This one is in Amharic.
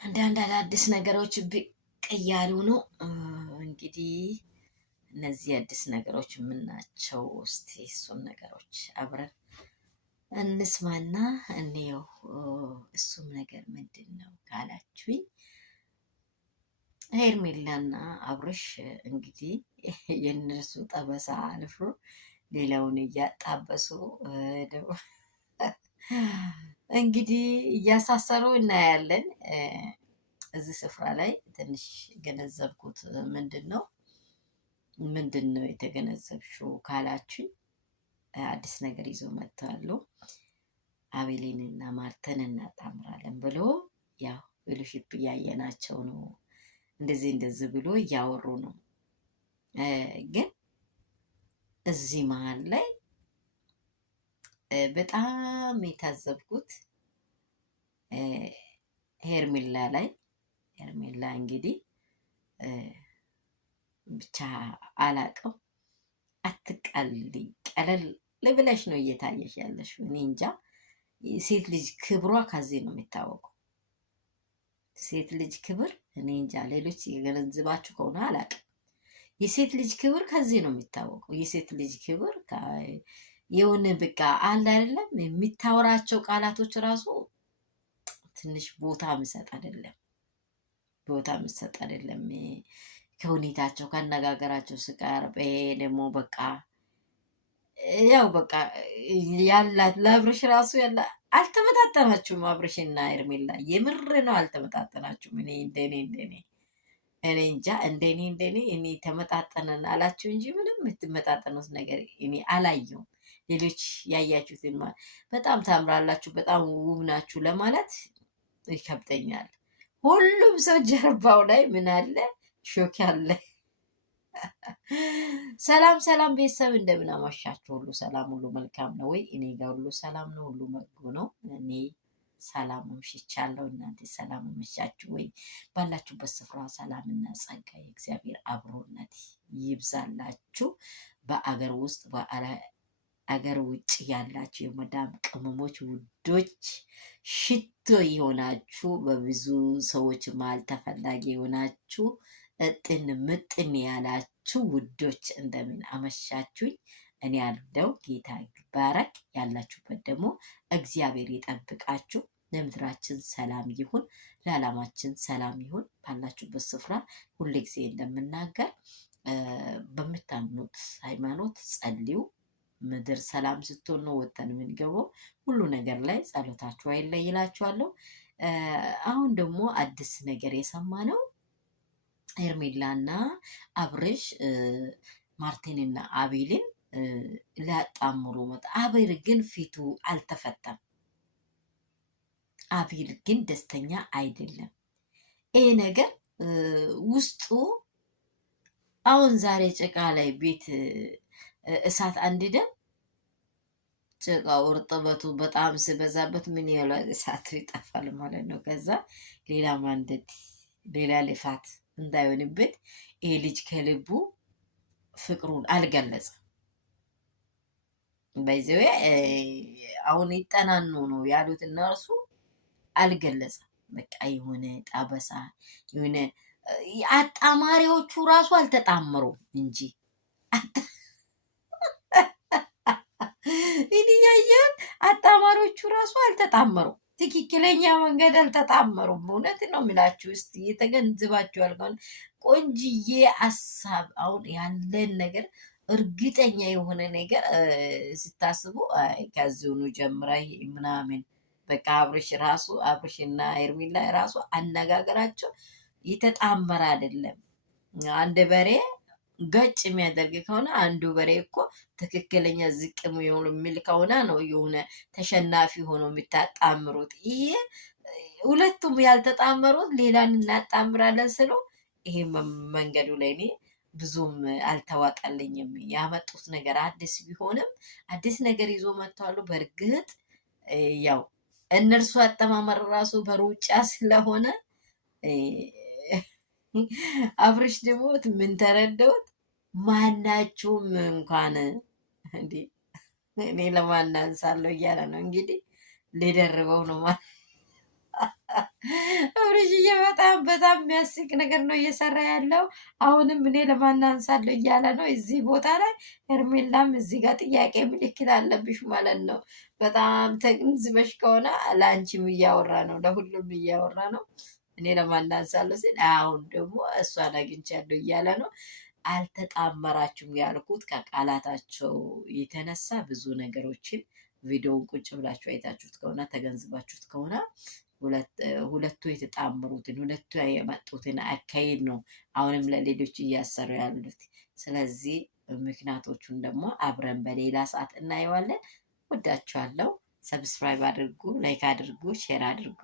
አንዳንድ አዳዲስ ነገሮች ብቅ እያሉ ነው። እንግዲህ እነዚህ አዲስ ነገሮች የምናቸው እስቲ እሱን ነገሮች አብረን እንስማና እንየው። እሱም ነገር ምንድን ነው ካላችሁኝ ሄርሜላና አብርሽ እንግዲህ የእነሱ ጠበሳ አልፎ ሌላውን እያጣበሱ ደግሞ እንግዲህ እያሳሰሩ እናያለን። እዚህ ስፍራ ላይ ትንሽ ገነዘብኩት። ምንድን ነው የተገነዘብሽው ካላችሁኝ አዲስ ነገር ይዞ መጥተዋል። አቤሌንና ማርተን እናጣምራለን ብሎ ያው ፌሎሺፕ እያየናቸው ነው። እንደዚህ ብሎ እያወሩ ነው። ግን እዚህ መሀል ላይ በጣም የታዘብኩት ሄርሜላ እንግዲህ ብቻ አላቅም፣ አትቀልይ፣ ቀለል ብለሽ ነው እየታየሽ ያለሽ። እኔ እንጃ ሴት ልጅ ክብሯ ከዚህ ነው የሚታወቀው። ሴት ልጅ ክብር እኔ እንጃ፣ ሌሎች የገነዝባችሁ ከሆነ አላቅም። የሴት ልጅ ክብር ከዚህ ነው የሚታወቀው። የሴት ልጅ ክብር የሆነ በቃ አለ አይደለም፣ የሚታወራቸው ቃላቶች ራሱ ትንሽ ቦታ ምሰጥ አይደለም። ከሁኔታቸው ከአነጋገራቸው ስቀርብ ደግሞ በቃ ያው በቃ ያላት ለአብርሽ ራሱ ያለ አልተመጣጠናችሁም። አብርሽና ኤርሜላ የምር ነው አልተመጣጠናችሁም። እኔ እንጃ እንደኔ እኔ ተመጣጠነን አላችሁ እንጂ ምንም የምትመጣጠኑት ነገር እኔ አላየውም። ሌሎች ያያችሁትን በጣም ታምራላችሁ፣ በጣም ውብ ናችሁ ለማለት ይከብደኛል። ሁሉም ሰው ጀርባው ላይ ምን አለ? ሾክ አለ። ሰላም ቤተሰብ እንደምን አመሻችሁ? ሁሉ ሰላም፣ ሁሉ መልካም ነው ወይ? እኔ ጋር ሁሉ ሰላም ነው፣ ሁሉ መግቡ ነው። እኔ ሰላም አምሽቻለሁ። እናንተ ሰላም አመሻችሁ ወይ? ባላችሁበት ስፍራ ሰላምና ጸጋ የእግዚአብሔር አብሮነት ይብዛላችሁ። በአገር ውስጥ አገር ውጭ ያላችሁ የመዳም ቅመሞች ውዶች፣ ሽቶ የሆናችሁ በብዙ ሰዎች መሀል ተፈላጊ የሆናችሁ እጥን ምጥን ያላችሁ ውዶች እንደምን አመሻችሁኝ? እኔ ያለው ጌታ ይባረክ። ያላችሁበት ደግሞ እግዚአብሔር ይጠብቃችሁ። ለምድራችን ሰላም ይሁን፣ ለዓላማችን ሰላም ይሁን። ባላችሁበት ስፍራ ሁልጊዜ እንደምናገር በምታምኑት ሃይማኖት ጸልዩ። ምድር ሰላም ስትሆን ነው ወጥተን የምንገባው። ሁሉ ነገር ላይ ጸሎታችሁ አይለይ ይላችኋለሁ። አሁን ደግሞ አዲስ ነገር የሰማነው ሄርሜላና አብርሽ ማርቲንና አቤልን ሊያጣምሩ መጣ። አቤል ግን ፊቱ አልተፈታም። አቤል ግን ደስተኛ አይደለም። ይሄ ነገር ውስጡ አሁን ዛሬ ጭቃ ላይ ቤት እሳት አንድደን ጭቃው እርጥበቱ በጣም ስበዛበት ምን ያህል እሳት ይጠፋል ማለት ነው። ከዛ ሌላ ማንደድ ሌላ ልፋት እንዳይሆንበት ይሄ ልጅ ከልቡ ፍቅሩን አልገለጸም። በዚያው አሁን ይጠናኑ ነው ያሉት እነርሱ፣ አልገለጸም። በቃ የሆነ ጣበሳ የሆነ አጣማሪዎቹ ራሱ አልተጣመሩም እንጂ እኔ ያየሁት አጣማሪዎቹ ራሱ አልተጣመሩም። ትክክለኛ መንገድ አልተጣመሩም። እውነት ነው የምላችሁ። እስቲ የተገንዝባችኋል? ቆንጅዬ ሀሳብ አሁን ያለን ነገር እርግጠኛ የሆነ ነገር ስታስቡ ከዚሁኑ ጀምራ ምናምን በቃ አብርሽና ኤርሚላ ራሱ አነጋገራቸው የተጣመረ አይደለም። አንድ በሬ ገጭ የሚያደርግ ከሆነ አንዱ በሬ እኮ ትክክለኛ ዝቅ የሚል ከሆነ ነው የሆነ ተሸናፊ ሆኖ የምታጣምሩት። ይሄ ሁለቱም ያልተጣመሩት ሌላን እናጣምራለን ስለው ይሄ መንገዱ ላይ እኔ ብዙም አልተዋጠልኝም። ያመጡት ነገር አዲስ ቢሆንም አዲስ ነገር ይዞ መጥተዋሉ። በእርግጥ ያው እነርሱ አጠማመር ራሱ በሩጫ ስለሆነ አብርሽ ደግሞ ምን ተረዳሁት? ማናችሁም እንኳን እንዴ እኔ ለማን አንሳለሁ እያለ ነው እንግዲህ ሊደርበው ነው ማለት አብርሽዬ በጣም የሚያስቅ ነገር ነው እየሰራ ያለው። አሁንም እኔ ለማን አንሳለሁ እያለ ነው። እዚህ ቦታ ላይ ሄርሜላም እዚህ ጋር ጥያቄ ምልክት አለብሽ ማለት ነው። በጣም ተገንዝበሽ ከሆነ ለአንቺም እያወራ ነው፣ ለሁሉም እያወራ ነው። እኔ ለማን አንሳለሁ ሲል አሁን ደግሞ እሷን አግኝቻለሁ እያለ ነው። አልተጣመራችሁም ያልኩት ከቃላታቸው የተነሳ ብዙ ነገሮችን ቪዲዮውን ቁጭ ብላችሁ አይታችሁት ከሆነ ተገንዝባችሁት ከሆነ ሁለቱ የተጣመሩትን ሁለቱ የመጡትን አካሄድ ነው አሁንም ለሌሎች እያሰሩ ያሉት። ስለዚህ ምክንያቶቹን ደግሞ አብረን በሌላ ሰዓት እናየዋለን። ወዳችኋለሁ። ሰብስክራይብ አድርጉ፣ ላይክ አድርጉ፣ ሼር አድርጉ።